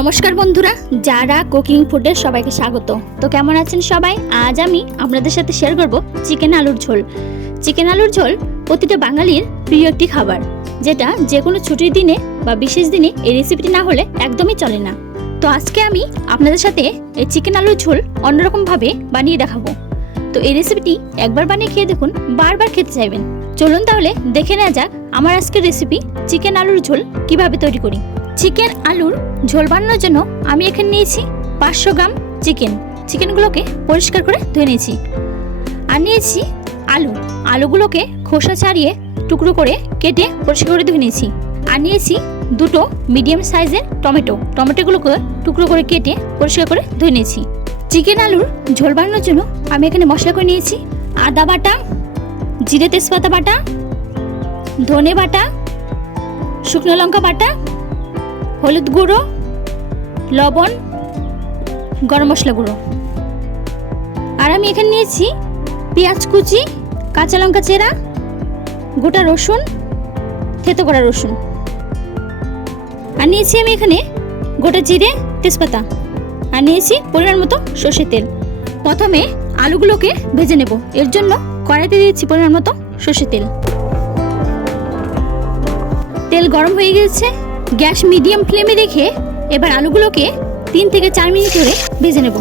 নমস্কার বন্ধুরা, যারা কুকিং ফুডের সবাইকে স্বাগত। তো কেমন আছেন সবাই? আজ আমি আপনাদের সাথে শেয়ার করব চিকেন আলুর ঝোল। চিকেন আলুর ঝোল প্রতিটা বাঙালির প্রিয় একটি খাবার, যেটা যে কোনো ছুটির দিনে বা বিশেষ দিনে এই রেসিপিটি না হলে একদমই চলে না। তো আজকে আমি আপনাদের সাথে এই চিকেন আলুর ঝোল অন্যরকমভাবে বানিয়ে দেখাবো। তো এই রেসিপিটি একবার বানিয়ে খেয়ে দেখুন, বারবার খেতে চাইবেন। চলুন তাহলে দেখে নেওয়া যাক আমার আজকের রেসিপি চিকেন আলুর ঝোল কিভাবে তৈরি করি। চিকেন আলুর ঝোল বানানোর জন্য আমি এখানে নিয়েছি 500 গ্রাম চিকেনগুলোকে পরিষ্কার করে ধুয়ে নিয়েছি। আর নিয়েছি আলুগুলোকে খোসা ছাড়িয়ে টুকরো করে কেটে পরিষ্কার করে ধুয়ে নিয়েছি। আর নিয়েছি দুটো মিডিয়াম সাইজের টমেটোগুলোকে টুকরো করে কেটে পরিষ্কার করে ধুয়ে নিয়েছি। চিকেন আলুর ঝোল বানানোর জন্য আমি এখানে মশলা করে নিয়েছি আদা বাটা, জিরে তেজপাতা বাটা, ধনে বাটা, শুকনো লঙ্কা বাটা, হলুদ গুঁড়ো, লবণ, গরম মশলা গুঁড়ো। আর আমি এখানে নিয়েছি পেঁয়াজ কুচি, কাঁচা লঙ্কা চেরা, গোটা রসুন, থেতো করা রসুন। আর নিয়েছি আমি এখানে গোটা জিরে তেজপাতা। আর নিয়েছি পরিমাণ মতো সর্ষের তেল। প্রথমে আলুগুলোকে ভেজে নেব, এর জন্য কড়াইতে দিয়েছি পরিমাণ মতো সর্ষের তেল। তেল গরম হয়ে গেছে, গ্যাস মিডিয়াম ফ্লেমে রেখে এবার আলুগুলোকে 3 থেকে 4 মিনিট ধরে ভেজে নেব।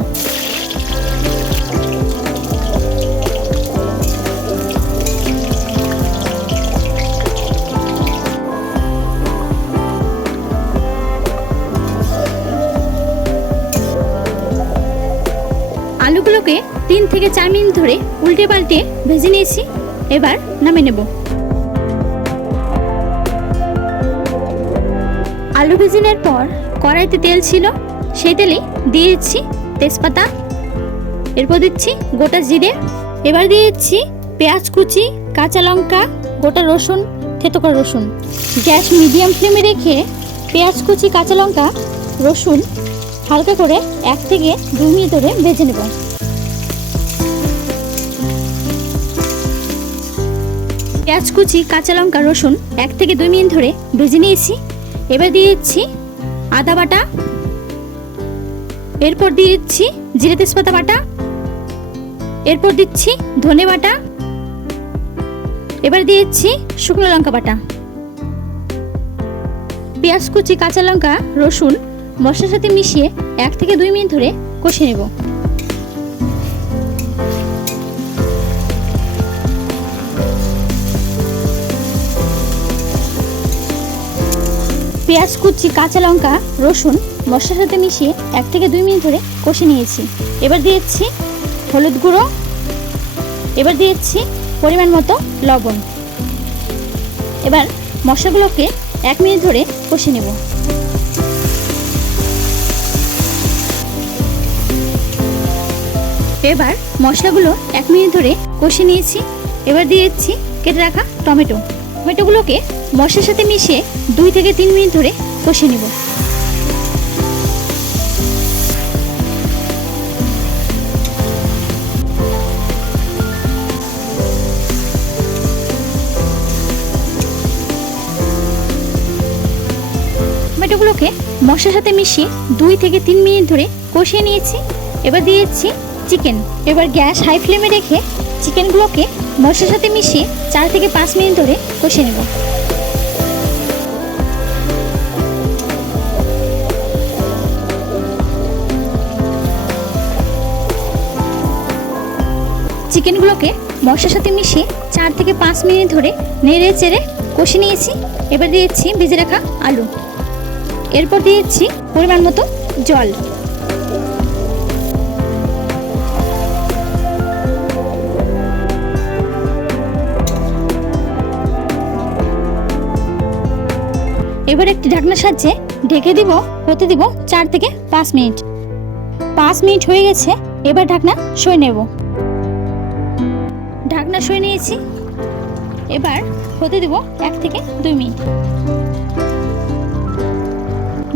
আলুগুলোকে 3 থেকে 4 মিনিট ধরে উল্টে পাল্টে ভেজে নিয়েছি। এবার নামিয়ে নেব। আলু ভেজে নেওয়ার পর কড়াইতে তেল ছিল, সেই তেলে দিয়ে দিচ্ছি তেজপাতা, এরপর দিচ্ছি গোটা জিরে, এবার দিয়ে দিচ্ছি পেঁয়াজ কুচি, কাঁচা লঙ্কা, গোটা রসুন, থেতো করা রসুন। গ্যাস মিডিয়াম ফ্লেমে রেখে পেঁয়াজ কুচি, কাঁচা লঙ্কা, রসুন হালকা করে 1 থেকে 2 মিনিট ধরে ভেজে নেব। পেঁয়াজ কুচি, কাঁচা লঙ্কা, রসুন 1 থেকে 2 মিনিট ধরে ভেজে নিয়েছি। এবার দিয়ে দিচ্ছি আদা বাটা, এরপর দিয়ে দিচ্ছি জিরে তেজপাতা বাটা, এরপর দিচ্ছি ধনে বাটা, এবার দিয়ে দিচ্ছি শুকনো লঙ্কা বাটা। পেঁয়াজ কুচি, কাঁচা লঙ্কা, রসুন মশলার সাথে মিশিয়ে 1 থেকে 2 মিনিট ধরে কষে নেব। পেঁয়াজ কুচি, কাঁচা লঙ্কা, রসুন মশলার সাথে মিশিয়ে 1 থেকে 2 মিনিট ধরে কষে নিয়েছি। এবার দিয়েছি হলুদ গুঁড়ো, এবার দিয়েছি পরিমাণ মতো লবণ। এবার মশলাগুলোকে 1 মিনিট ধরে কষে নেব। এবার মশলাগুলো 1 মিনিট ধরে কষে নিয়েছি। এবার দিয়েছি কেটে রাখা টমেটোগুলোকে মশলার সাথে মিশিয়ে 2 থেকে 3 মিনিট ধরে কষে নেব। টমেটোগুলোকে মশলার সাথে মিশিয়ে 2 থেকে 3 মিনিট ধরে কষিয়ে নিয়েছি। এবার দিয়েছি চিকেন। এবার গ্যাস হাই ফ্লেমে রেখে চিকেনগুলোকে মশলার সাথে মিশিয়ে 4 থেকে 5 মিনিট ধরে কষে নেব। চিকেনগুলোকে মশলার সাথে মিশিয়ে 4 থেকে 5 মিনিট ধরে নেড়ে চেড়ে কষে নিয়েছি। এবার দিয়েছি ভেজে রাখা আলু, এরপর দিয়েছি পরিমাণ মতো জল। এবার একটি ঢাকনার সাহায্যে ঢেকে দিব, হতে দিব 4 থেকে 5 মিনিট। 5 মিনিট হয়ে গেছে, এবার ঢাকনা সরিয়ে নেব। ঢাকনা সরিয়ে নিয়েছি, এবার হতে দিব 1 থেকে 2 মিনিট।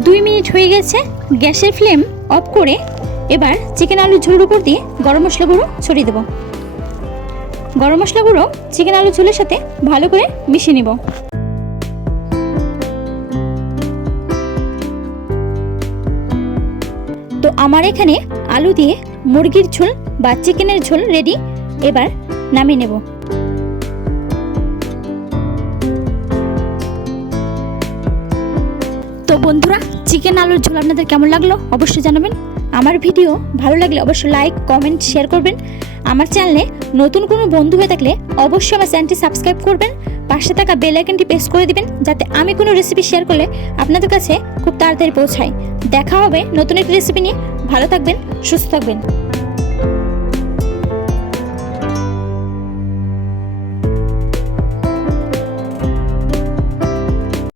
2 মিনিট হয়ে গেছে, গ্যাসের ফ্লেম অফ করে এবার চিকেন আলুর ঝোলের উপর দিয়ে গরম মশলা গুঁড়ো ছড়িয়ে দেব। গরম মশলা গুঁড়ো চিকেন আলুর ঝোলের সাথে ভালো করে মিশিয়ে নেব। আমার এখানে আলু দিয়ে মুরগির ঝোল বা চিকেনের ঝোল রেডি। এবার নামিয়ে নেব। তো বন্ধুরা, চিকেন আলুর ঝোল আপনাদের কেমন লাগলো অবশ্যই জানাবেন। আমার ভিডিও ভালো লাগলে অবশ্যই লাইক, কমেন্ট, শেয়ার করবেন। আমার চ্যানেলে নতুন কোনো বন্ধু হয়ে থাকলে অবশ্যই আমার চ্যানেলটি সাবস্ক্রাইব করবেন। পাশে থাকা বেল আইকনটি প্রেস করে দিবেন, যাতে আমি কোনো রেসিপি শেয়ার করলে আপনাদের কাছে খুব তাড়াতাড়ি পৌঁছায়। দেখা হবে নতুন একটি রেসিপি নিয়ে। ভালো থাকবেন, সুস্থ থাকবেন।